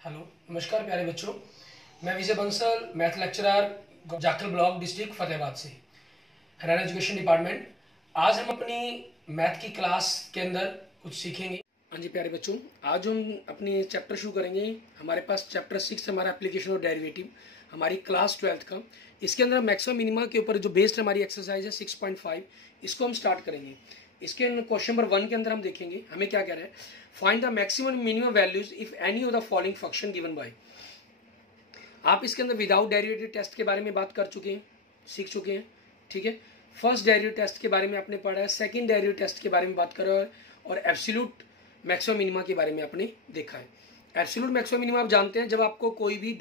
Hello, नमस्कार प्यारे बच्चों। मैं Vijay Bansal, math lecturer, Jakhal block, district Fatehabad से, हरियाणा एजुकेशन डिपार्टमेंट। आज हम अपनी मैथ की क्लास के अंदर कुछ सीखेंगे। हाँ जी प्यारे बच्चों, आज हम अपनी चैप्टर शुरू करेंगे। हमारे पास चैप्टर 6 हमारा एप्लीकेशन और डेरिवेटिव, हमारी क्लास 12th का। इसके अंदर मैक्सिमम मिनिमा के ऊपर जो बेस्ड हमारी एक्सरसाइज है 6.5, इसको हम स्टार्ट करेंगे। इसके क्वेश्चन नंबर 1 के अंदर हम देखेंगे हमें क्या कह रहा है। Find the maximum minimum values if any of the following function given by. आप इसके अंदर विदाउट डेरिवेटिव टेस्ट के बारे में बात कर चुके हैं, सीख चुके हैं। ठीक है, फर्स्ट डेरिवेटिव टेस्ट के बारे में आपने पढ़ा है, सेकंड डेरिवेटिव टेस्ट के बारे में बात करा है, और एब्सोल्यूट मैक्सिमम मिनिमा के बारे में आपने देखा है। एब्सोल्यूट मैक्सिमम मिनिमा आप जानते हैं, जब आपको कोई भी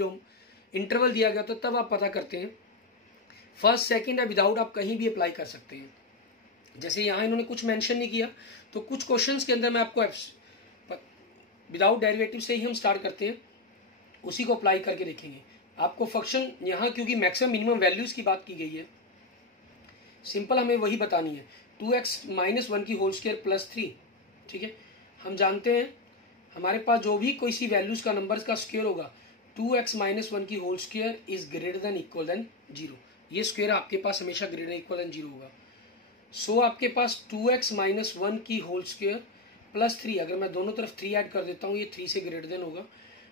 इंटरवल दिया गया तो तब आप पता करते हैं। फर्स्ट सेकंड या विदाउट आप कहीं भी अप्लाई कर सकते हैं। जैसे यहाँ इन्होंने कुछ मेंशन नहीं किया, तो कुछ क्वेश्चंस के अंदर मैं आपको विदाउट डेरिवेटिव से ही हम स्टार्ट करते हैं, उसी को अप्लाई करके देखेंगे। आपको फंक्शन यहाँ क्योंकि मैक्सिमम मिनिमम वैल्यूज की बात की गई है, सिंपल हमें वही बतानी है। 2x - 1 की होल स्क्वायर प्लस 3। ठीक है, हम जानते हैं हमारे पास जो भी कोई सी वैल्यूज का नंबर का स्क्वायर होगा, 2x - 1 की whole square is greater than equal than 0। ये स्क्वायर आपके पास हमेशा ग्रेटर इक्वल देन 0 होगा। सो आपके पास 2x - 1 की होल स्क्वायर प्लस 3, अगर मैं दोनों तरफ 3 ऐड कर देता हूँ, ये 3 से ग्रेटर देन होगा।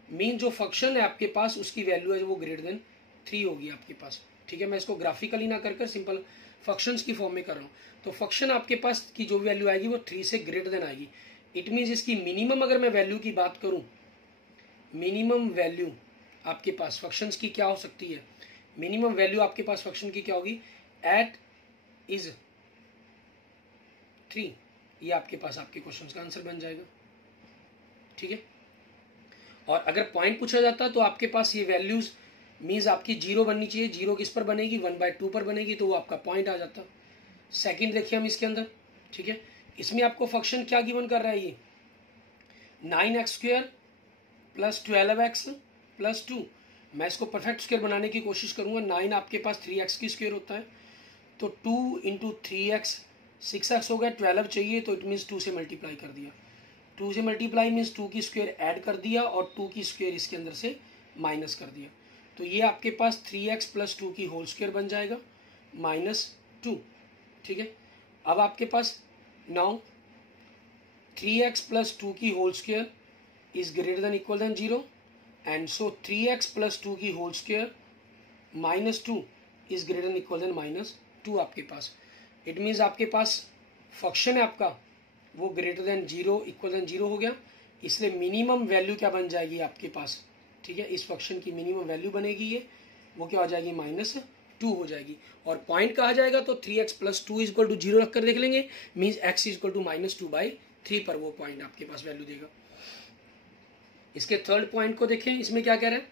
मीन जो फंक्शन है आपके पास उसकी वैल्यू है वो ग्रेटर देन 3 होगी आपके पास। ठीक है, मैं इसको ग्राफिकली ना कर सिंपल फंक्शंस की फॉर्म में कर रहा हूँ। तो फंक्शन आपके पास की जो वैल्यू आएगी वो 3 से ग्रेटर देन आएगी। इट मीन्स इसकी मिनिमम अगर मैं वैल्यू की बात करूँ, मिनिमम वैल्यू आपके पास फंक्शंस की क्या हो सकती है, मिनिमम वैल्यू आपके पास फंक्शन की क्या होगी, एट इज 3। ये आपके पास आपके क्वेश्चन का आंसर बन जाएगा। ठीक है, और अगर पॉइंट पूछा जाता तो आपके पास ये वैल्यूज मीन्स आपकी 0 बननी चाहिए। 0 किस पर बनेगी, 1/2 पर बनेगी, तो वो आपका पॉइंट आ जाता। सेकंड देखिए हम इसके अंदर। ठीक है, इसमें आपको फंक्शन क्या गिवन कर रहा है, ये 9x² प्लस 12x प्लस 2। मैं इसको परफेक्ट स्क्वायर बनाने की कोशिश करूंगा। 9 आपके पास 3x की स्क्वायर होता है, तो 2 × 3x 6x हो गया। 12 चाहिए तो इट मीन्स 2 से मल्टीप्लाई कर दिया। 2 से मल्टीप्लाई मीन्स 2 की स्क्वायर ऐड कर दिया और 2 की स्क्वायर इसके अंदर से माइनस कर दिया। तो ये आपके पास 3x प्लस 2 की होल स्क्वायर बन जाएगा -2। ठीक है, अब आपके पास नाउ 3x प्लस 2 की whole square is greater than equal than 0, and so 3x plus 2 की whole square -2 is greater than equal than -2 आपके पास। इट मीन्स आपके पास फंक्शन है आपका वो ग्रेटर देन 0 इक्वल देन 0 हो गया। इसलिए मिनिमम वैल्यू क्या बन जाएगी आपके पास। ठीक है, इस फंक्शन की मिनिमम वैल्यू बनेगी ये, वो क्या हो जाएगी, -2 हो जाएगी। और पॉइंट कहा जाएगा तो 3x plus 2 is equal to 0 रखकर देख लेंगे, means x is equal to -2/3 पर वो पॉइंट आपके पास वैल्यू देगा। इसके थर्ड पॉइंट को देखें, इसमें क्या कह रहा है,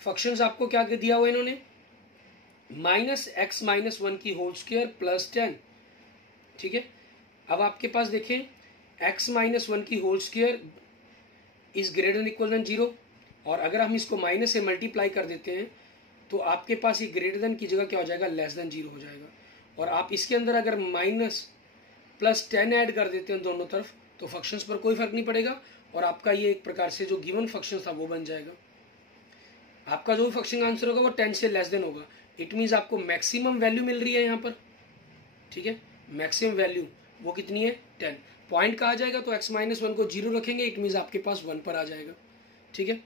फंक्शंस आपको क्या दिया हुआ इन्होंने, -x - 1 की होल स्क्वायर प्लस 10। ठीक है, अब आपके पास देखें x - 1 की whole square is greater than equal than 0, और अगर हम इसको माइनस से मल्टीप्लाई कर देते हैं तो आपके पास ये ग्रेटर देन की जगह क्या हो जाएगा, लेस देन 0 हो जाएगा। और आप इसके अंदर अगर माइनस प्लस 10 ऐड कर देते हैं दोनों तरफ तो फंक्शंस पर कोई फर्क नहीं पड़ेगा, और आपका ये एक प्रकार से जो गिवन फंक्शन था वो बन जाएगा। आपका जो फंक्शन आंसर होगा वो 10 से लेस देन होगा। इट मीन्स आपको मैक्सिमम वैल्यू मिल रही है यहाँ पर। ठीक है, मैक्सिमम वैल्यू वो कितनी है, 10। पॉइंट कहा जाएगा तो x - 1 को 0 रखेंगे, इट मीन्स आपके पास 1 पर आ जाएगा। ठीक है,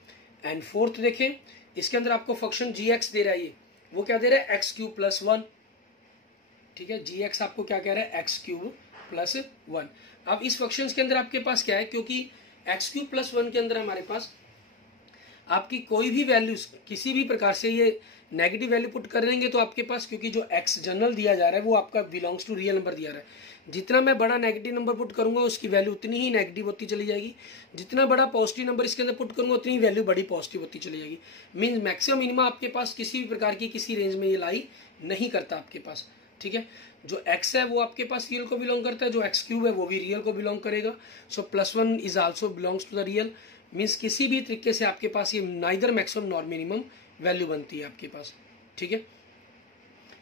एंड फोर्थ देखें, इसके अंदर आपको फंक्शन gx दे रहा है, ये वो क्या दे रहा है, x³ + 1। ठीक है, gx आपको क्या कह रहा है, x³ + 1। अब इस फंक्शन के अंदर आपके पास क्या है, क्योंकि x³ + 1 के अंदर हमारे पास आपकी कोई भी वैल्यूज किसी भी प्रकार से ये नेगेटिव वैल्यू पुट कर देंगे तो आपके पास, क्योंकि जो x जनरल दिया जा रहा है वो आपका बिलोंग्स टू रियल नंबर दिया रहा है, जितना मैं बड़ा नेगेटिव नंबर पुट करूंगा उसकी वैल्यू उतनी ही नेगेटिव होती चली जाएगी। जितना बड़ा पॉजिटिव नंबर इसके अंदर पुट करूंगा उतनी ही वैल्यू बड़ी पॉजिटिव होती चली जाएगी। मीन्स मैक्सिमम मिनिमम आपके पास किसी भी प्रकार की किसी रेंज में ये लाई नहीं करता आपके पास। ठीक है, जो x है वो आपके पास रियल को बिलोंग करता है, जो x³ है वो भी रियल को बिलोंग करेगा। So +1 is also belongs to the real. Means किसी भी तरीके से आपके पास ये neither maximum nor minimum value बनती है आपके पास। ठीक है,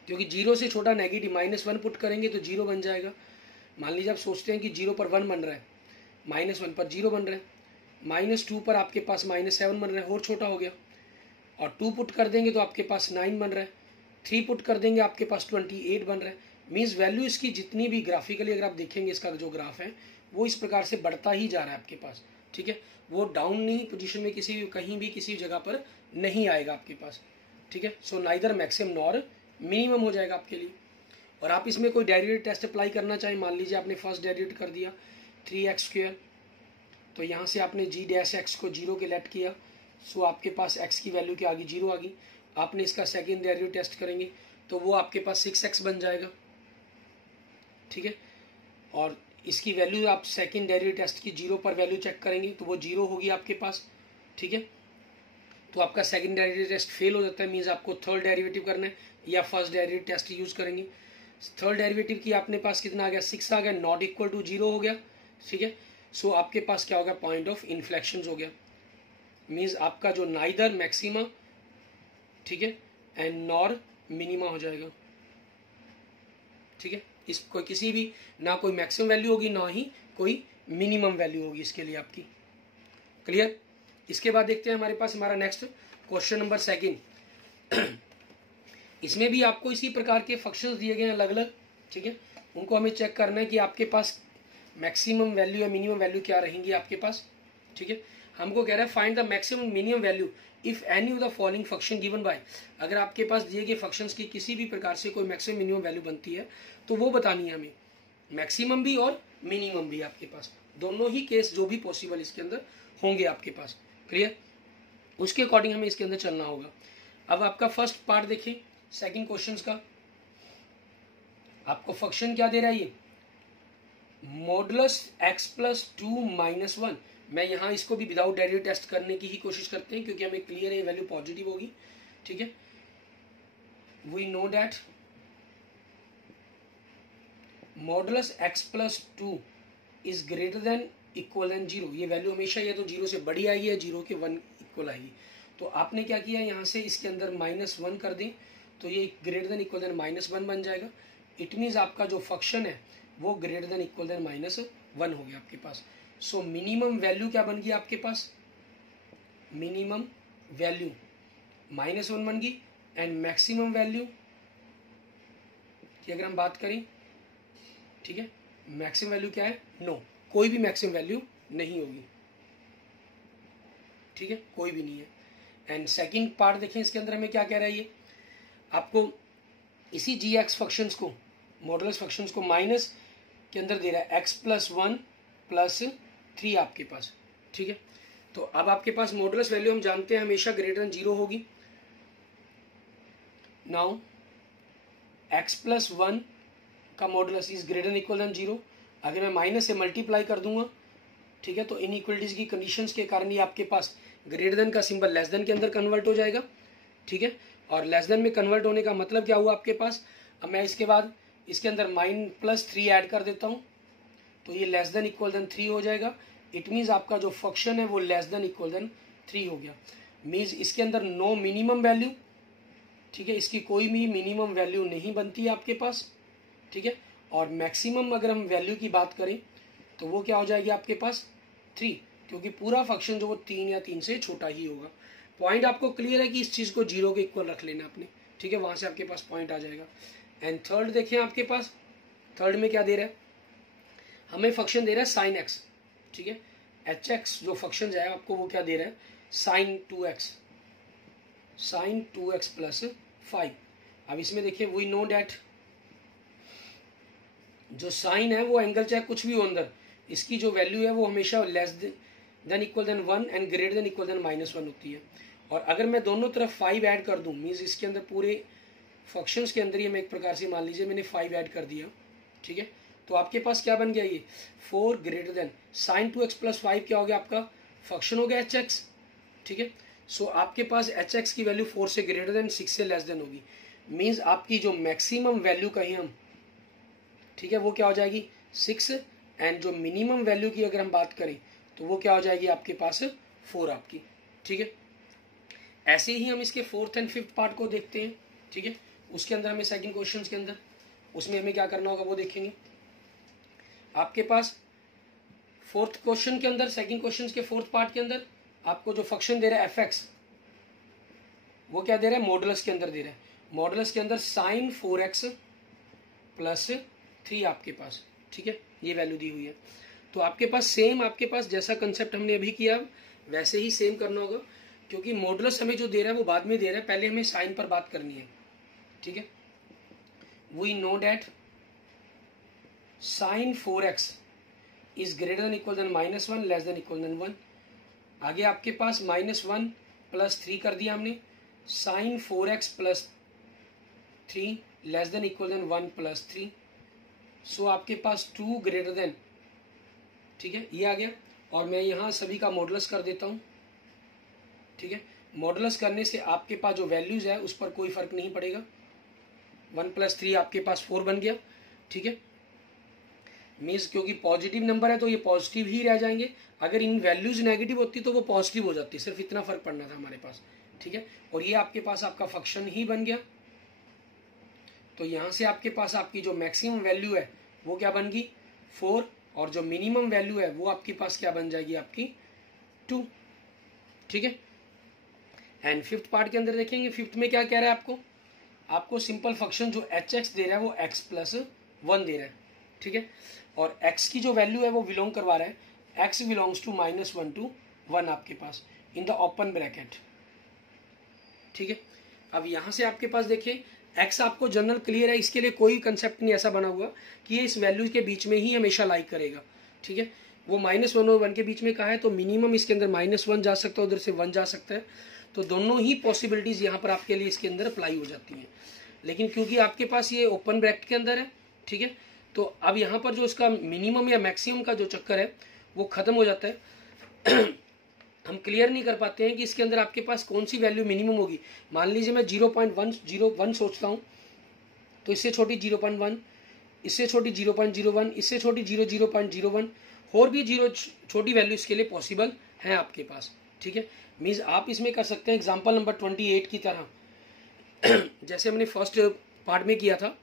क्योंकि 0 से छोटा नेगेटिव -1 पुट करेंगे तो 0 बन जाएगा। मान लीजिए आप सोचते हैं कि 0 पर 1 बन रहा है, -1 पर 0 बन रहा है, -2 पर आपके पास -7 बन रहा है, और छोटा हो गया। और 2 पुट कर देंगे तो आपके पास 9 बन रहा है, 3 पुट कर देंगे आपके पास 28 बन रहा है। मीन्स वैल्यू इसकी जितनी भी ग्राफिकली अगर आप देखेंगे इसका जो ग्राफ है वो इस प्रकार से बढ़ता ही जा रहा है आपके पास, ठीक है। वो डाउन नहीं पोजीशन में किसी भी कहीं भी किसी जगह पर नहीं आएगा आपके पास, ठीक है। So neither maximum nor minimum हो जाएगा आपके लिए। और आप इसमें कोई डेरिवेटिव टेस्ट अप्लाई करना चाहें, मान लीजिए आपने फर्स्ट डेरिवेटिव कर दिया 3x², तो यहाँ से आपने g डैश x को 0 के लेट किया, सो आपके पास x की वैल्यू क्या आ गई, 0 आ गई। आपने इसका सेकेंड डेरिवेटिव टेस्ट करेंगे तो वो आपके पास 6x बन जाएगा, ठीक है। और इसकी वैल्यू आप सेकेंड डेरिवेटिव टेस्ट की 0 पर वैल्यू चेक करेंगे तो वो 0 होगी आपके पास, ठीक है। तो आपका सेकेंड डेरिवेटिव टेस्ट फेल हो जाता है, मीन्स आपको थर्ड डेरिवेटिव करना है या फर्स्ट डेरिवेटिव टेस्ट यूज करेंगे। थर्ड डेरिवेटिव की अपने पास कितना आ गया, 6 आ गया, नॉट इक्वल टू 0 हो गया, ठीक है। सो आपके पास क्या हो गया, पॉइंट ऑफ इन्फ्लेक्शन हो गया। मीन्स आपका जो नाइदर मैक्सिमा, ठीक है, एंड नॉर मिनिमा हो जाएगा, ठीक है। इसको किसी भी ना कोई मैक्सिमम वैल्यू होगी ना ही कोई मिनिमम वैल्यू होगी इसके लिए आपकी। क्लियर। इसके बाद देखते हैं हमारे पास हमारा नेक्स्ट क्वेश्चन नंबर 2। इसमें भी आपको इसी प्रकार के फंक्शंस दिए गए हैं अलग अलग, ठीक है। उनको हमें चेक करना है कि आपके पास मैक्सिमम वैल्यू या मिनिमम वैल्यू क्या रहेंगी आपके पास, ठीक है। हमको कह रहा है find the maximum minimum value if any of the following function given by. अगर आपके पास दिए गए फंक्शंस की किसी भी प्रकार से कोई मैक्सिमम मिनिमम वैल्यू बनती है तो वो बतानी है हमें, मैक्सिमम भी और मिनिमम भी आपके पास, दोनों ही केस जो भी पॉसिबल इसके अंदर होंगे आपके पास। क्लियर। उसके अकॉर्डिंग हमें इसके अंदर चलना होगा। अब आपका फर्स्ट पार्ट देखिए सेकंड क्वेश्चन का, आपको फंक्शन क्या दे रहा है ये, मॉडुलस x प्लस 2 माइनस 1। मैं यहाँ इसको भी विदाउट डेरिवेटिव टेस्ट करने की ही कोशिश करते हैं क्योंकि हमें क्लियर है वैल्यू पॉजिटिव होगी, ठीक है। We know that modulus x plus 2 is greater than equal than 0। ये वैल्यू हमेशा ये तो 0 से बड़ी आएगी या 0 के 1 इक्वल आएगी। तो आपने क्या किया, यहाँ से इसके अंदर -1 कर दें तो ये ग्रेटर देन इक्वल देन -1 बन जाएगा। इट मीन्स आपका जो फंक्शन है वो ग्रेटर देन इक्वल देन -1 हो गया आपके पास। सो मिनिमम वैल्यू क्या बन गई आपके पास, मिनिमम वैल्यू -1 बन गई। एंड मैक्सिमम वैल्यू की अगर हम बात करें, ठीक है, मैक्सिमम वैल्यू क्या है, नो, कोई भी मैक्सिमम वैल्यू नहीं होगी, ठीक है, कोई भी नहीं है। एंड सेकंड पार्ट देखें इसके अंदर हमें क्या कह रहा है, ये आपको इसी जी एक्स फंक्शंस को, मॉडुलस फंक्शंस को माइनस के अंदर दे रहा है x प्लस 1 प्लस 3 आपके पास, ठीक है। तो अब आपके पास मॉडुलस वैल्यू हम जानते हैं हमेशा ग्रेटर देन 0 होगी। नाउ x प्लस 1 का modulus is greater than equal than 0। अगर मैं माइनस से मल्टीप्लाई कर दूंगा, ठीक है, तो इनइक्वलिटीज की कंडीशंस के कारण ये आपके पास ग्रेटर देन का सिंबल लेस देन के अंदर कन्वर्ट हो जाएगा, ठीक है। और लेस देन में कन्वर्ट होने का मतलब क्या हुआ आपके पास, अब मैं इसके बाद इसके अंदर -3 ऐड कर देता हूँ तो ये लेस देन इक्वल देन 3 हो जाएगा। इट मीन्स आपका जो फंक्शन है वो लेस देन इक्वल देन 3 हो गया। मीन्स इसके अंदर नो मिनिमम वैल्यू, ठीक है, इसकी कोई भी मिनिमम वैल्यू नहीं बनती है आपके पास, ठीक है। और मैक्सिमम अगर हम वैल्यू की बात करें तो वो क्या हो जाएगी आपके पास 3, क्योंकि पूरा फंक्शन जो वो 3 या 3 से छोटा ही होगा। पॉइंट आपको क्लियर है कि इस चीज़ को 0 के इक्वल रख लेना आपने, ठीक है, वहाँ से आपके पास पॉइंट आ जाएगा। एंड थर्ड देखें आपके पास, थर्ड में क्या दे रहा है, हमें फंक्शन दे रहा है साइन एक्स, ठीक है। एच एक्स जो फंक्शन है आपको वो क्या दे रहा है, साइन 2x प्लस 5। अब इसमें देखिए वी नो डैट जो साइन है वो एंगल चाहे कुछ भी हो अंदर, इसकी जो वैल्यू है वो हमेशा less than equal than 1 and greater than equal than -1 होती है। और अगर मैं दोनों तरफ 5 ऐड कर दूं, मीन्स इसके अंदर पूरे फंक्शंस के अंदर ही मैं एक प्रकार से मान लीजिए मैंने 5 ऐड कर दिया, ठीक है, तो आपके पास क्या बन गया, ये 4 greater than sign 2x plus 5 क्या हो गया आपका फंक्शन हो गया hx, ठीक है। सो आपके पास hx की वैल्यू 4 से ग्रेटर देन 6 से लेस देन होगी। मीन्स आपकी जो मैक्सिमम वैल्यू कहीं हम, ठीक है, वो क्या हो जाएगी 6। एंड जो मिनिमम वैल्यू की अगर हम बात करें तो वो क्या हो जाएगी आपके पास 4 आपकी, ठीक है। ऐसे ही हम इसके 4th एंड 5th पार्ट को देखते हैं, ठीक है। उसके अंदर हमें सेकंड क्वेश्चन के अंदर उसमें हमें क्या करना होगा वो देखेंगे। आपके पास फोर्थ क्वेश्चन के अंदर, सेकंड क्वेश्चन के फोर्थ पार्ट के अंदर आपको जो फंक्शन दे रहा है एफ एक्स, वो क्या दे रहा है, मॉडुलस के अंदर दे रहा है। मॉडुलस के अंदर साइन 4x प्लस 3 आपके पास, ठीक है, ये वैल्यू दी हुई है। तो आपके पास सेम, आपके पास जैसा कंसेप्ट हमने अभी किया वैसे ही सेम करना होगा, क्योंकि मॉडुलस हमें जो दे रहा है वो बाद में दे रहा है, पहले हमें साइन पर बात करनी है, ठीक है। We know that sine 4x is greater than equal than -1 less than equal than 1। आगे आपके पास -1 प्लस 3 कर दिया हमने, sine 4x plus 3 less than equal than 1 plus 3। So आपके पास 2 ग्रेटर देन, ठीक है, ये आ गया। और मैं यहाँ सभी का मॉडुलस कर देता हूँ, ठीक है। मॉडुलस करने से आपके पास जो वैल्यूज है उस पर कोई फर्क नहीं पड़ेगा। 1 प्लस 3 आपके पास 4 बन गया, ठीक है। मीन्स क्योंकि पॉजिटिव नंबर है तो ये पॉजिटिव ही रह जाएंगे, अगर इन वैल्यूज नेगेटिव होती तो वो पॉजिटिव हो जाती, सिर्फ इतना फर्क पड़ना था हमारे पास, ठीक है। और ये आपके पास आपका फंक्शन ही बन गया। तो यहाँ से आपके पास आपकी जो मैक्सिमम वैल्यू है वो क्या बन गई 4, और जो मिनिमम वैल्यू है वो आपके पास क्या बन जाएगी आपकी 2, ठीक है। एंड फिफ्थ पार्ट के अंदर देखेंगे, फिफ्थ में क्या कह रहा है आपको सिंपल फंक्शन जो एच एक्स दे रहा है वो x प्लस 1 दे रहा है, ठीक है। और x की जो वैल्यू है वो बिलोंग करवा रहा है, x बिलोंग्स टू -1 to 1 आपके पास इन द ओपन ब्रैकेट, ठीक है। अब यहाँ से आपके पास देखिए x आपको जनरल क्लियर है, इसके लिए कोई कंसेप्ट नहीं ऐसा बना हुआ कि ये इस वैल्यू के बीच में ही हमेशा लाइक करेगा, ठीक है। वो -1 और 1 के बीच में कहा है, तो मिनिमम इसके अंदर -1 जा सकता है, उधर से 1 जा सकता है, तो दोनों ही पॉसिबिलिटीज यहाँ पर आपके लिए इसके अंदर अप्लाई हो जाती हैं। लेकिन क्योंकि आपके पास ये ओपन ब्रैकेट के अंदर है, ठीक है, तो अब यहाँ पर जो इसका मिनिमम या मैक्सिमम का जो चक्कर है वो खत्म हो जाता है। हम क्लियर नहीं कर पाते हैं कि इसके अंदर आपके पास कौन सी वैल्यू मिनिमम होगी। मान लीजिए मैं 0.101 सोचता हूँ, तो इससे छोटी 0.1, इससे छोटी 0.01, इससे छोटी 0.01 और भी छोटी वैल्यू इसके लिए पॉसिबल है आपके पास, ठीक है। मीन्स आप इसमें कर सकते हैं एग्जाम्पल नंबर 28 की तरह जैसे हमने फर्स्ट पार्ट में किया था,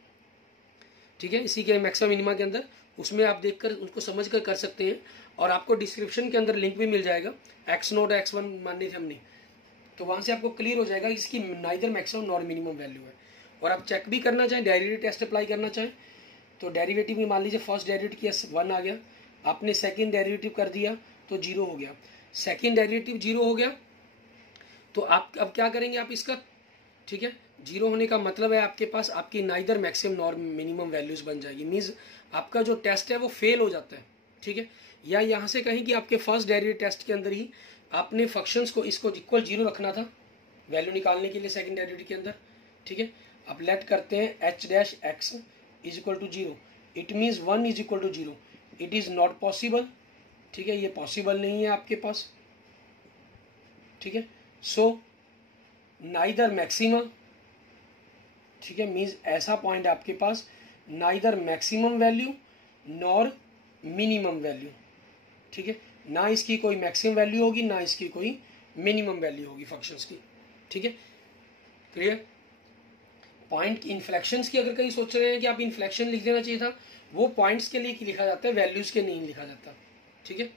ठीक है, इसी के मैक्सिमम मिनिमा के अंदर, उसमें आप देखकर उसको समझकर कर सकते हैं। और आपको डिस्क्रिप्शन के अंदर लिंक भी मिल जाएगा, x0 x1 मानने थे हमने, तो वहां से आपको क्लियर हो जाएगा इसकी neither maximum nor minimum value है। और आप चेक भी करना चाहें, डेरिवेटिव टेस्ट अप्लाई करना चाहें, तो डेरिवेटिव में मान लीजिए फर्स्ट डेरिवेटिव किया 1 आ गया, आपने सेकेंड डेरिवेटिव कर दिया तो 0 हो गया, सेकेंड डेरिवेटिव 0 हो गया, तो आप अब क्या करेंगे आप इसका, ठीक है। 0 होने का मतलब है आपके पास आपकी neither maximum nor minimum values बन जाएगी, मीन्स आपका जो टेस्ट है वो फेल हो जाता है, ठीक है। या यहाँ से कहीं कि आपके फर्स्ट डेरिवेटिव टेस्ट के अंदर ही आपने फंक्शंस को इसको इक्वल 0 रखना था वैल्यू निकालने के लिए सेकंड डेरिवेटिव के अंदर, ठीक है। अब लेट करते हैं h dash x is equal to 0, it means 1 is equal to 0, it is not possible, ठीक है, ये पॉसिबल नहीं है आपके पास, ठीक है। सो नाइदर मैक्सिमम, ठीक है, मीन्स ऐसा पॉइंट आपके पास neither maximum value nor minimum value, ठीक है, ना इसकी कोई मैक्सिमम वैल्यू होगी ना इसकी कोई मिनिमम वैल्यू होगी फंक्शंस की, ठीक है, क्लियर। पॉइंट इन्फ्लेक्शंस की अगर कहीं सोच रहे हैं कि आप इन्फ्लेक्शन लिख देना चाहिए था, वो पॉइंट्स के लिए लिखा जाता है, वैल्यूज के नहीं लिखा जाता, ठीक है।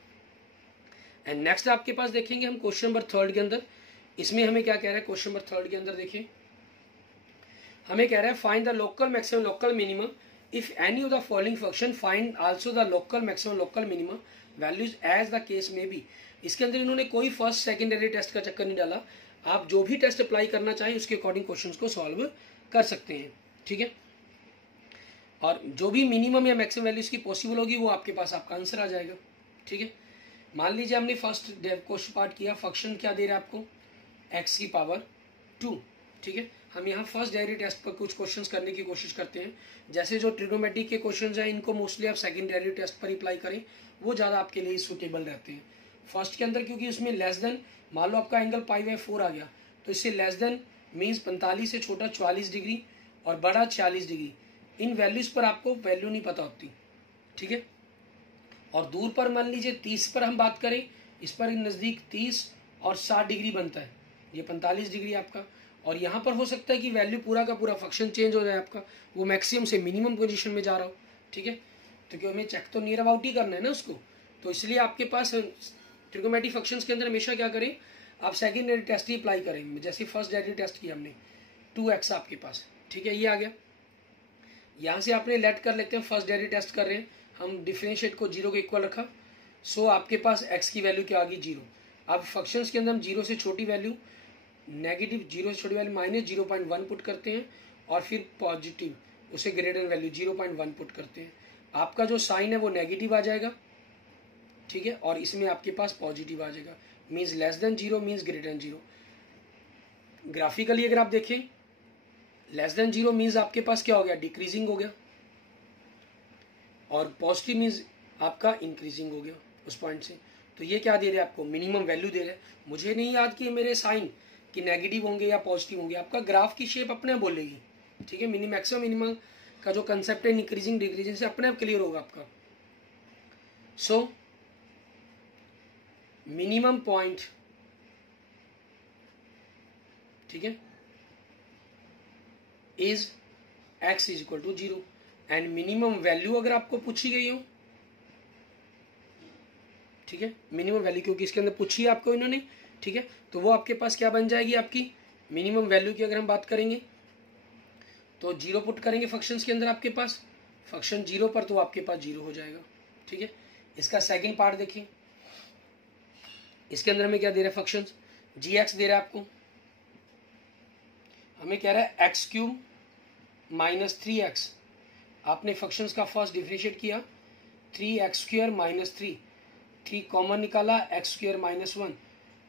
एंड नेक्स्ट आपके पास देखेंगे हम क्वेश्चन नंबर 3 के अंदर, इसमें हमें क्या कह रहा है क्वेश्चन नंबर 3 के अंदर, देखिए हमें कह रहा है find the local maximum local minimum if any of the following function find also the local maximum local minimum values as the case may be. इसके अंदर इन्होंने कोई फर्स्ट सेकेंडरी टेस्ट का चक्कर नहीं डाला, आप जो भी टेस्ट अप्लाई करना चाहें उसके अकॉर्डिंग क्वेश्चंस को सॉल्व कर सकते हैं, ठीक है। और जो भी मिनिमम या मैक्सिमम वैल्यूज की पॉसिबल होगी वो आपके पास आपका आंसर आ जाएगा, ठीक है। मान लीजिए हमने फर्स्ट क्वेश्चन पार्ट किया, फंक्शन क्या दे रहा है आपको x की पावर 2, ठीक है। हम यहाँ फर्स्ट डेरिवेटिव टेस्ट पर कुछ क्वेश्चंस करने की कोशिश करते हैं, जैसे जो ट्रिग्नोमेट्रिक के क्वेश्चंस हैं इनको मोस्टली आप सेकंड डेरिवेटिव टेस्ट पर अप्लाई करें, वो ज़्यादा आपके लिए सूटेबल रहते हैं। फर्स्ट के अंदर क्योंकि उसमें लेस देन, मान लो आपका एंगल π/4 आ गया, तो इससे लेस देन मीन्स 45 से छोटा 44 डिग्री और बड़ा 46 डिग्री, इन वैल्यूज पर आपको वैल्यू नहीं पता होती, ठीक है। और दूर पर मान लीजिए 30 पर हम बात करें, इस पर नज़दीक 30 और 60 डिग्री बनता है, ये 45 डिग्री आपका। और यहाँ पर हो सकता है कि वैल्यू पूरा का पूरा फंक्शन चेंज हो जाए आपका, वो मैक्सिमम से मिनिमम पोजीशन में जा रहा हो, ठीक है। तो क्यों हमें चेक तो नियर अबाउट ही करना है ना उसको, तो इसलिए आपके पास ट्रिगोनोमेट्रिक फंक्शंस के अंदर हमेशा क्या करें, आप सेकंड डेरिवेटिव टेस्ट ही अप्लाई करें। जैसे फर्स्ट डेरिवेटिव टेस्ट किया हमने 2x आपके पास, ठीक है, ये आ गया। यहाँ से आपने लेट कर लेते हैं, फर्स्ट डेरिवेटिव टेस्ट कर रहे हैं हम, डिफरेंशिएट को 0 के इक्वल रखा, सो आपके पास x की वैल्यू क्या आ गई 0। अब फंक्शंस के अंदर हम 0 से छोटी वैल्यू नेगेटिव, 0 से छोटी वैल्यू माइनस 0.1 पुट करते हैं और फिर पॉजिटिव उसे ग्रेटर वैल्यू 0.1 पुट करते हैं। आपका जो साइन है वो नेगेटिव आ जाएगा, ठीक है, और इसमें आपके पास पॉजिटिव आ जाएगा, means less than 0 means greater than 0। Graphically अगर आप देखें लेस देन 0 मीन्स आपके पास क्या हो गया, डिक्रीजिंग हो गया, और पॉजिटिव मीन्स आपका इंक्रीजिंग हो गया उस पॉइंट से। तो ये क्या दे रहे हैं आपको, मिनिमम वैल्यू दे रहे हैं। मुझे नहीं याद कि मेरे साइन कि नेगेटिव होंगे या पॉजिटिव होंगे, आपका ग्राफ की शेप अपने आप बोलेगी, ठीक है। मैक्सिमम मिनिमम का जो कंसेप्ट है इंक्रीजिंग डिक्रीजिंग से अपने आप क्लियर होगा आपका। सो मिनिमम पॉइंट, ठीक है, is x is equal to 0 and minimum value अगर आपको पूछी गई हो, ठीक है, मिनिमम वैल्यू क्योंकि इसके अंदर पूछी है आपको इन्होंने, ठीक है, तो वो आपके पास क्या बन जाएगी, आपकी मिनिमम वैल्यू की अगर हम बात करेंगे तो 0 पुट करेंगे फंक्शंस के अंदर आपके पास, फंक्शन 0 पर तो आपके पास 0 हो जाएगा, ठीक है। इसका सेकंड पार्ट देखिए, इसके अंदर हमें क्या दे रहा है, फंक्शंस gx दे रहा है आपको, हमें कह रहा है x क्यूब माइनस 3x। आपने फंक्शंस का फर्स्ट डिफरेंशिएट किया, 3x स्क्वायर माइनस 3 कॉमन निकाला, x स्क्वायर माइनस 1,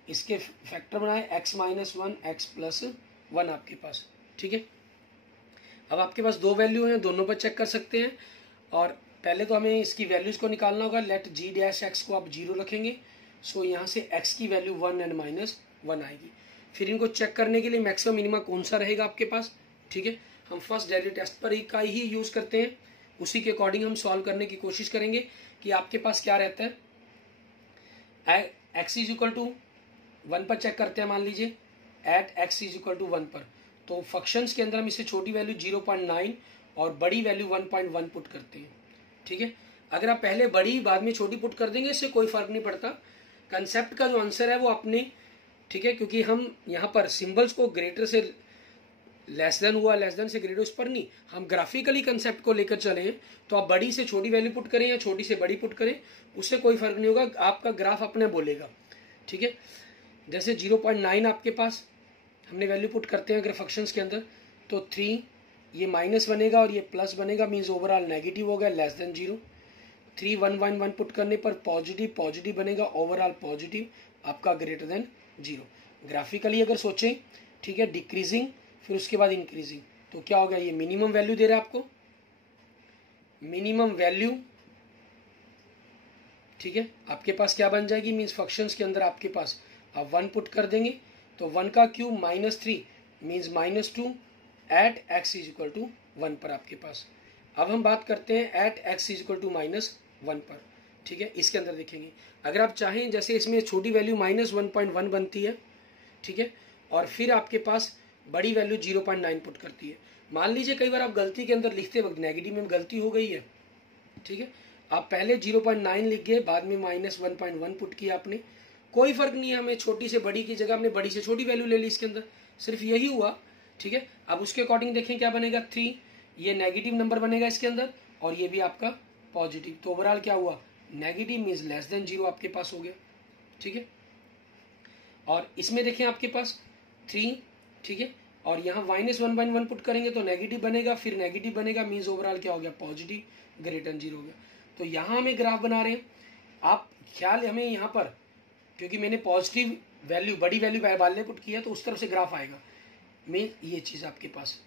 इसके फैक्टर बनाए x माइनस 1 x प्लस 1 आपके पास, ठीक है। अब आपके पास दो वैल्यू हैं, दोनों पर चेक कर सकते हैं, और पहले तो हमें इसकी वैल्यूज को निकालना होगा। लेट g डैश x को आप 0 रखेंगे, सो यहाँ से x की वैल्यू 1 एंड माइनस 1 आएगी। फिर इनको चेक करने के लिए मैक्सिमम मिनिमम कौन सा रहेगा आपके पास, ठीक है, हम फर्स्ट डेरिवेटिव टेस्ट पर का ही यूज करते हैं, उसी के अकॉर्डिंग हम सॉल्व करने की कोशिश करेंगे कि आपके पास क्या रहता है। x इज इक्वल टू 1 पर चेक करते हैं, मान लीजिए at x is equal to 1 पर, तो फंक्शंस के अंदर हम इससे छोटी वैल्यू 0.9 और बड़ी वैल्यू 1.1 पुट करते हैं, ठीक है। अगर आप पहले बड़ी बाद में छोटी पुट कर देंगे इससे कोई फर्क नहीं पड़ता, कंसेप्ट का जो आंसर है वो अपने, ठीक है, क्योंकि हम यहाँ पर सिंबल्स को ग्रेटर से लेस देन हुआ, लेस देन से ग्रेटर, उस पर नहीं, हम ग्राफिकली कंसेप्ट को लेकर चले हैं। तो आप बड़ी से छोटी वैल्यू पुट करें या छोटी से बड़ी पुट करें, उससे कोई फर्क नहीं होगा, आपका ग्राफ अपने बोलेगा, ठीक है। जैसे 0.9 आपके पास हमने वैल्यू पुट करते हैं अगर फंक्शंस के अंदर, तो 3 ये माइनस बनेगा और ये प्लस बनेगा, मीन्स ओवरऑल नेगेटिव हो गया, लेस देन 0। 3 1 पुट करने पर पॉजिटिव बनेगा, ओवरऑल पॉजिटिव, आपका ग्रेटर देन 0। ग्राफिकली अगर सोचें, ठीक है, डिक्रीजिंग फिर उसके बाद इंक्रीजिंग, तो क्या होगा, ये मिनिमम वैल्यू दे रहा है आपको, मिनिमम वैल्यू, ठीक है, आपके पास क्या बन जाएगी, मीन्स फंक्शंस के अंदर आपके पास आप 1 पुट कर देंगे, तो 1 का cube minus 3 means minus 2 at x is equal to 1 पर आपके पास। अब हम बात करते हैं at x is equal to minus 1 पर, ठीक है। इसके अंदर देखेंगे अगर आप चाहें, जैसे इसमें छोटी वैल्यू माइनस 1.1 बनती है, ठीक है, और फिर आपके पास बड़ी वैल्यू 0.9 पुट करती है। मान लीजिए कई बार आप गलती के अंदर लिखते वक्त नेगेटिव में गलती हो गई है, ठीक है, आप पहले 0.9 लिख गए, बाद में माइनस 1.1 पुट किया आपने, कोई फर्क नहीं है, हमें छोटी से बड़ी की जगह हमने बड़ी से छोटी वैल्यू ले ली इसके अंदर, सिर्फ यही हुआ, ठीक है। अब उसके अकॉर्डिंग देखें क्या बनेगा, 3 ये नेगेटिव नंबर बनेगा इसके अंदर, और ये भी आपका पॉजिटिव, तो ओवरऑल क्या हुआ, नेगेटिव मीन्स लेस देन 0 आपके पास हो गया, ठीक है। और इसमें देखें आपके पास 3, ठीक है, और यहाँ माइनस 1.1 पुट करेंगे तो नेगेटिव बनेगा, फिर नेगेटिव बनेगा, मीन्स ओवरऑल क्या हो गया, पॉजिटिव, ग्रेटर देन 0 हो गया। तो यहाँ हमें ग्राफ बना रहे हैं, आप ख्याल हमें यहाँ पर, क्योंकि मैंने पॉजिटिव वैल्यू बड़ी वैल्यू बाद में पुट किया तो उस तरफ से ग्राफ आएगा, में ये चीज़ आपके पास,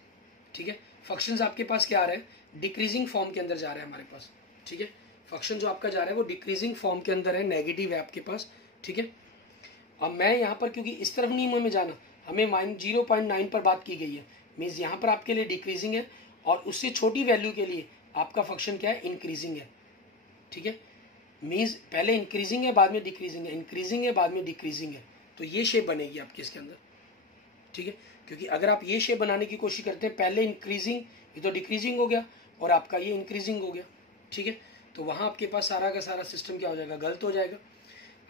ठीक है। फंक्शंस आपके पास क्या आ रहा है, डिक्रीजिंग फॉर्म के अंदर जा रहा है हमारे पास, ठीक है। फंक्शन जो आपका जा रहा है वो डिक्रीजिंग फॉर्म के अंदर है, नेगेटिव है आपके पास, ठीक है। अब मैं यहाँ पर क्योंकि इस तरफ नहीं हमें जाना, हमें 0.9 पर बात की गई है, मीन्स यहाँ पर आपके लिए डिक्रीजिंग है, और उससे छोटी वैल्यू के लिए आपका फंक्शन क्या है, इंक्रीजिंग है, ठीक है। मीन्स पहले इंक्रीजिंग है बाद में डिक्रीजिंग है, इंक्रीजिंग है बाद में डिक्रीजिंग है, तो ये शेप बनेगी आपके इसके अंदर, ठीक है। क्योंकि अगर आप ये शेप बनाने की कोशिश करते हैं, पहले इंक्रीजिंग, ये तो डिक्रीजिंग हो गया और आपका ये इंक्रीजिंग हो गया, ठीक है। तो वहाँ आपके पास सारा का सारा सिस्टम क्या हो जाएगा, गलत हो जाएगा।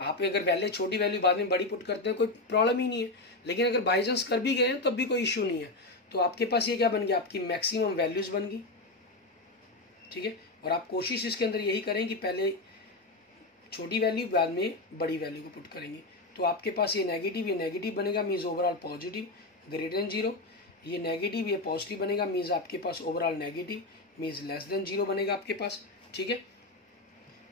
आप अगर वैल्यू छोटी वैल्यू बाद में बड़ी पुट करते हैं कोई प्रॉब्लम ही नहीं है, लेकिन अगर बाई चांस कर भी गए हैं तब भी कोई इशू नहीं है। तो आपके पास ये क्या बन गया, आपकी मैक्सिमम वैल्यूज बन गई, ठीक है। और आप कोशिश इसके अंदर यही करें कि पहले छोटी वैल्यू बाद में बड़ी वैल्यू को पुट करेंगे। तो आपके पास ये नेगेटिव बनेगा, means overall positive greater than 0। ये नेगेटिव ये पॉजिटिव बनेगा, मीन्स आपके पास overall negative, means less than 0 बनेगा आपके पास, ठीक है।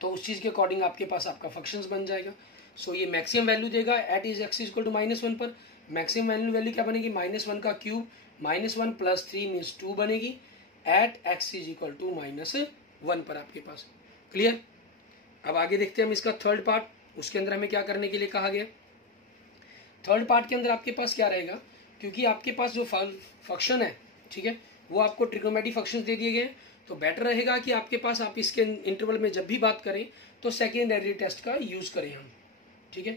तो उस चीज़ के अकॉर्डिंग आपके पास आपका फंक्शंस बन जाएगा। सो ये मैक्सिमम वैल्यू देगा at is X equal to -1 पर। मैक्सिमम वैल्यू क्या बनेगी, -1 का क्यूब, -1 + 3 मीन्स 2 बनेगी at X is equal to -1 पर आपके पास। क्लियर। अब आगे देखते हैं हम इसका थर्ड पार्ट, उसके अंदर हमें क्या करने के लिए कहा गया। थर्ड पार्ट के अंदर आपके पास क्या रहेगा, क्योंकि आपके पास जो फंक्शन है, ठीक है, वो आपको ट्रिग्नोमेट्रिक फंक्शन दे दिए गए, तो बेटर रहेगा कि आपके पास आप इसके इंटरवल में जब भी बात करें तो सेकेंड डेरिवेटिव टेस्ट का यूज करें हम, ठीक है।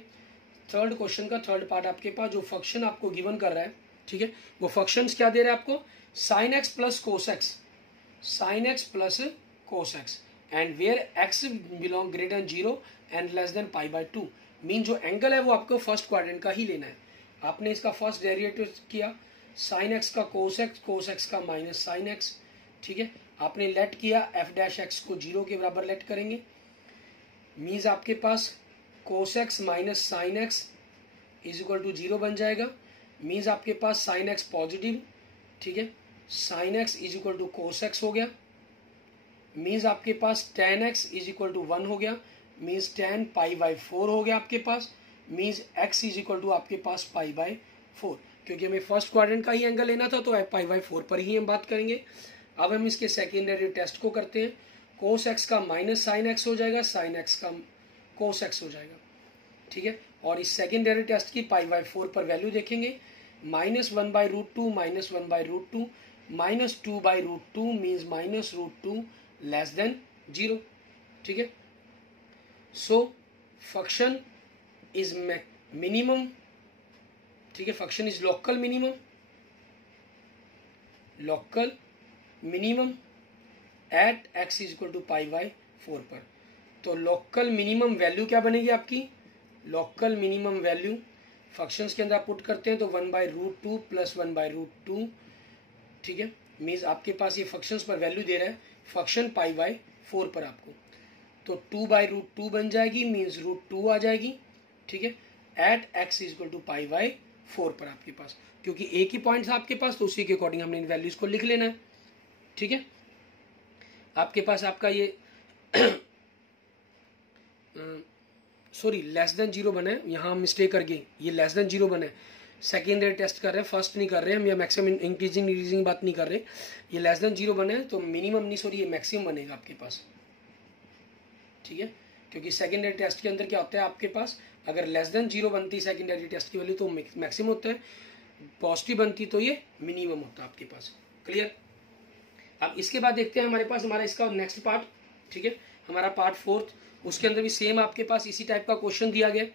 थर्ड क्वेश्चन का थर्ड पार्ट आपके पास जो फंक्शन आपको गिवन कर रहा है, ठीक है, वो फंक्शंस क्या दे रहा है आपको, sin x plus cos x, sin x plus cos x and where x belong greater than 0 and less than π/2। Mean जो एंगल है वो आपको फर्स्ट क्वाड्रेंट का ही लेना है। आपने इसका फर्स्ट डेरिवेटिव किया sin x का कोस एक्स का माइनस sin x, ठीक है। आपने लेट किया f' को 0 के बराबर लेट करेंगे, मीन्स आपके पास cos x minus sin x is equal to 0 बन जाएगा। मीन्स आपके पास sin x पॉजिटिव, ठीक है, sin x is equal to cos x हो गया। मीन्स आपके पास tan x is equal to 1 हो गया, मीन्स tan π/4 हो गया आपके पास। Means x is equal to आपके पास π/4, क्योंकि हमें फर्स्ट क्वाड्रेंट का ही एंगल लेना था तो π/4 पर ही हम बात करेंगे। अब हम इसके सेकेंडरी टेस्ट को करते हैं। कोस एक्स का माइनस साइन एक्स हो जाएगा, साइन एक्स का कोस एक्स हो जाएगा, ठीक है। और इस सेकेंडरी टेस्ट की π/4 पर वैल्यू देखेंगे, -1/√2 -1/√2 -2/√2 मीन्स -√2 लेस देन 0, ठीक है। सो फंक्शन इज मिनिमम, ठीक है, function is local minimum at x is equal to π/4 पर। तो लोकल मिनिमम वैल्यू क्या बनेगी आपकी, लोकल मिनिमम वैल्यू फंक्शंस के अंदर आप पुट करते हैं तो 1/√2 + 1/√2, ठीक है। मीन्स आपके पास ये फंक्शंस पर वैल्यू दे रहा है फंक्शन π/4 पर आपको, तो 2/√2 बन जाएगी, मीन्स √2 आ जाएगी, ठीक है, at x is equal to π/4 पर आपके पास। क्योंकि एक ही पॉइंट था आपके पास तो उसी के अकॉर्डिंग हमने इन वैल्यूज को लिख लेना है, ठीक है। आपके पास आपका ये सॉरी लेस देन 0 बना है, यहाँ हम मिस्टेक कर गए, ये लेस देन 0 बना है। सेकेंडरी टेस्ट कर रहे हैं, फर्स्ट नहीं कर रहे हम, या मैक्सिमम इंक्रीजिंग डिक्रीजिंग बात नहीं कर रहे। ये लेस देन 0 बना है तो मिनिमम नहीं, सॉरी ये मैक्सिमम बनेगा आपके पास, ठीक है। क्योंकि सेकेंडरी टेस्ट के अंदर क्या होता है आपके पास, अगर लेस देन 0 बनती है सेकेंडरी टेस्ट की वैल्यू तो मैक्सिमम होता है, पॉजिटिव बनती तो ये मिनिमम होता है आपके पास। क्लियर। अब इसके बाद देखते हैं हमारे पास हमारा इसका नेक्स्ट पार्ट, ठीक है, हमारा पार्ट 4th, उसके अंदर भी सेम आपके पास इसी टाइप का क्वेश्चन दिया गया,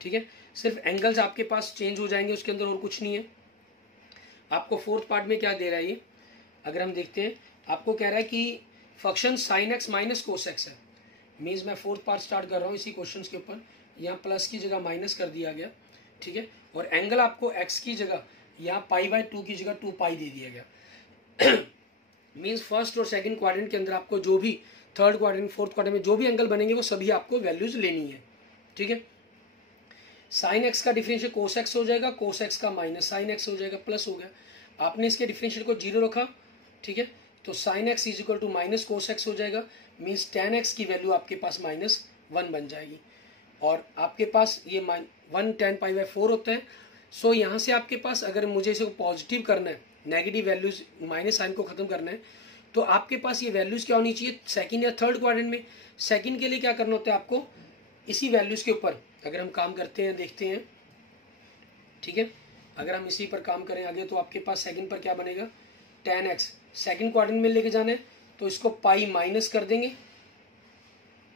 ठीक है। सिर्फ एंगल्स आपके पास चेंज हो जाएंगे उसके अंदर, और कुछ नहीं है। आपको 4th पार्ट में क्या दे रहा है ये, अगर हम देखते हैं आपको कह रहा है कि function sin x minus cos x है। मीन्स मैं 4th पार्ट स्टार्ट कर रहा हूँ इसी क्वेश्चन के ऊपर, यहाँ प्लस की जगह माइनस कर दिया गया, ठीक है। और एंगल आपको x की जगह यहाँ π/2 की जगह 2π दे दिया गया। मीन्स फर्स्ट और सेकंड क्वाड्रेंट के अंदर आपको जो भी थर्ड क्वाड्रेंट फोर्थ क्वाड्रेंट में जो भी एंगल बनेंगे वो सभी आपको वैल्यूज लेनी है, ठीक है। साइन एक्स का डिफरेंशियल कोस एक्स हो जाएगा, कोस एक्स का माइनस साइन एक्स हो जाएगा, प्लस हो गया। आपने इसके डिफरेंशियल को 0 रखा, ठीक है, तो sine X is equal to minus cos x हो जाएगा। मीन्स tan x की वैल्यू आपके पास -1 बन जाएगी, और आपके पास ये 1 tan π/4 होता है। सो यहाँ से आपके पास अगर मुझे इसे पॉजिटिव करना है, नेगेटिव वैल्यूज माइनस साइन को खत्म करना है, तो आपके पास ये वैल्यूज क्या होनी चाहिए सेकंड या थर्ड क्वाड्रेंट में। सेकंड के लिए क्या करना होता है आपको, इसी वैल्यूज के ऊपर अगर हम काम करते हैं, देखते हैं, ठीक है, अगर हम इसी पर काम करें आगे तो आपके पास सेकंड पर क्या बनेगा, tan x सेकंड क्वाड्रेंट में लेके जाना है तो इसको पाई माइनस कर देंगे,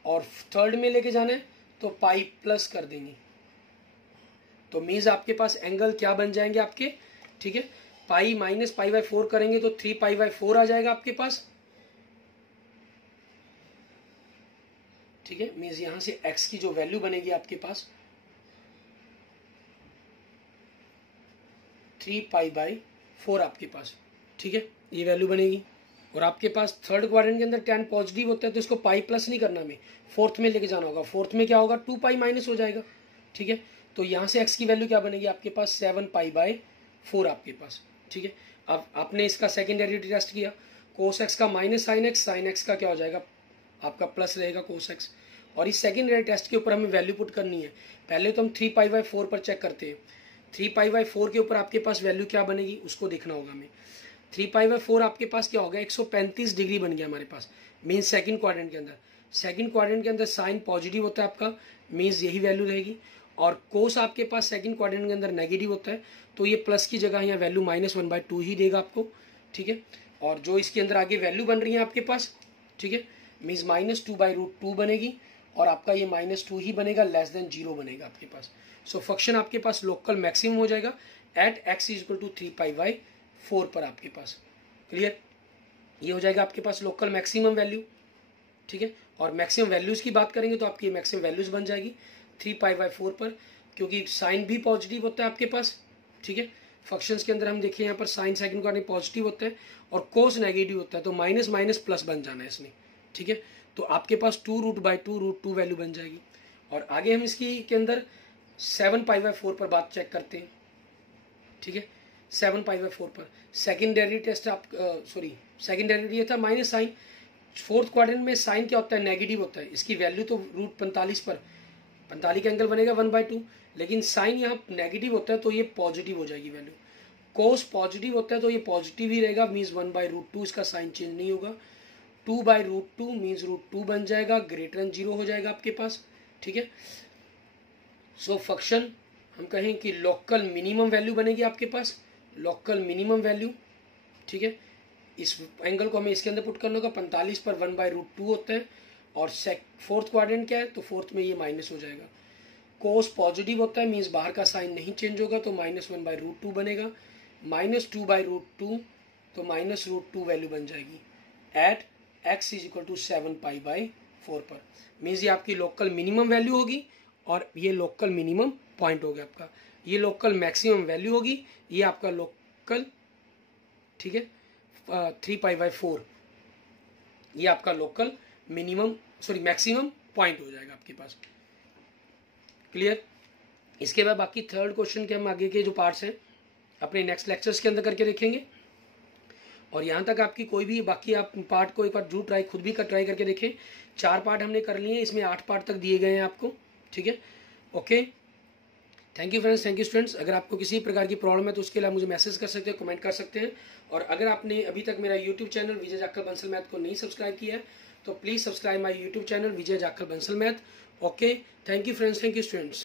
और थर्ड में लेके जाना है तो पाई प्लस कर देंगे। तो मीन्स आपके पास एंगल क्या बन जाएंगे आपके, ठीक है, पाई माइनस π/4 करेंगे तो 3π/4 आ जाएगा आपके पास, ठीक है। मीन्स यहाँ से x की जो वैल्यू बनेगी आपके पास 3π/4 आपके पास, ठीक है, ये वैल्यू बनेगी। और आपके पास थर्ड क्वाड्रेंट के अंदर tan पॉजिटिव होता है तो इसको पाई प्लस नहीं करना, हमें फोर्थ में लेके जाना होगा। फोर्थ में क्या होगा, 2π माइनस हो जाएगा, ठीक है। तो यहाँ से x की वैल्यू क्या बनेगी आपके पास 7π/4 आपके पास, ठीक है। अब आपने इसका सेकेंड डेरिवेटिव टेस्ट किया, कोस एक्स का minus sine x, sine x का क्या हो जाएगा आपका प्लस रहेगा कोस एक्स। और इस सेकेंड डेरिवेटिव टेस्ट के ऊपर हमें वैल्यू पुट करनी है। पहले तो हम 3π/4 पर चेक करते हैं। 3π/4 के ऊपर आपके पास वैल्यू क्या बनेगी उसको देखना होगा हमें। 3π/4 आपके पास क्या होगा 135 डिग्री बन गया हमारे पास, मीन्स सेकंड क्वाड्रेंट के अंदर। सेकंड क्वाड्रेंट के अंदर साइन पॉजिटिव होता है आपका, मीन्स यही वैल्यू रहेगी। और कोस आपके पास सेकंड क्वाड्रेंट के अंदर नेगेटिव होता है तो ये प्लस की जगह यहाँ वैल्यू -1/2 ही देगा आपको, ठीक है। और जो इसके अंदर आगे वैल्यू बन रही है आपके पास, ठीक है, मीन्स -2/√2 बनेगी और आपका ये -2 ही बनेगा, लेस देन 0 बनेगा आपके पास। सो फंक्शन आपके पास लोकल मैक्सिमम हो जाएगा एट x = 3π/4 पर आपके पास। क्लियर, ये हो जाएगा आपके पास लोकल मैक्सिमम वैल्यू, ठीक है। और मैक्सिमम वैल्यूज की बात करेंगे तो आपकी मैक्सिमम वैल्यूज बन जाएगी 3π/4 पर, क्योंकि साइन भी पॉजिटिव होता है आपके पास, ठीक है। फंक्शंस के अंदर हम देखें यहाँ पर साइन सेकंड क्वाड्रेंट पॉजिटिव होता है और कोस नेगेटिव होता है, तो माइनस माइनस प्लस बन जाना है इसमें, ठीक है। तो आपके पास 2√2√2 वैल्यू बन जाएगी। और आगे हम इसकी के अंदर 7π/4 पर बात चेक करते हैं, ठीक है। 7π/4 पर सेकेंड डेरिवेटिव टेस्ट आप सेकेंड डेरिवेटिव ये था माइनस साइन। फोर्थ क्वाड्रेंट में साइन क्या होता है, नेगेटिव होता है। इसकी वैल्यू तो √45 पर 45 का एंगल बनेगा 1/2, लेकिन साइन यहाँ नेगेटिव होता है तो ये पॉजिटिव हो जाएगी वैल्यू। कोस पॉजिटिव होता है तो ये पॉजिटिव ही रहेगा, मीन्स 1/√2, इसका साइन चेंज नहीं होगा। 2/√2 मीन्स √2 बन जाएगा, ग्रेटर देन 0 हो जाएगा आपके पास, ठीक है। सो फंक्शन हम कहें कि लोकल मिनिमम वैल्यू बनेगी आपके पास, लोकल मिनिमम वैल्यू, ठीक है। इस एंगल को हमें इसके अंदर पुट करना होगा, 45 पर 1/√2 होता है। और फोर्थ क्वाड्रेंट क्या है, तो फोर्थ में ये माइनस हो जाएगा। कोस पॉजिटिव होता है, मीन्स बाहर का साइन नहीं चेंज होगा, तो -1/√2 बनेगा। -2/√2 तो -√2 वैल्यू बन जाएगी एट x = 7π/4 पर, मीन्स ये आपकी लोकल मिनिमम वैल्यू होगी और ये लोकल मिनिमम पॉइंट हो गया आपका। ये लोकल मैक्सिमम वैल्यू होगी, ये आपका लोकल, ठीक है, 3π/4 ये आपका लोकल मिनिमम मैक्सिमम पॉइंट हो जाएगा आपके पास। क्लियर। इसके बाद बाकी थर्ड क्वेश्चन के हम आगे के जो पार्ट्स हैं अपने नेक्स्ट लेक्चर्स के अंदर करके देखेंगे। और यहाँ तक आपकी कोई भी बाकी आप पार्ट को एक बार जरूर ट्राई, खुद भी ट्राई करके देखें। 4 पार्ट हमने कर लिए हैं, इसमें 8 पार्ट तक दिए गए हैं आपको, ठीक है। Okay, thank you friends, thank you students. अगर आपको किसी प्रकार की प्रॉब्लम है तो उसके लिए आप मुझे मैसेज कर सकते हैं, कमेंट कर सकते हैं। और अगर आपने अभी तक मेरा यूट्यूब चैनल विजय जाखल बंसल मैथ को नहीं सब्सक्राइब किया है तो please subscribe my YouTube channel Vijay Jakhal Bansal math. Okay, thank you friends, thank you students.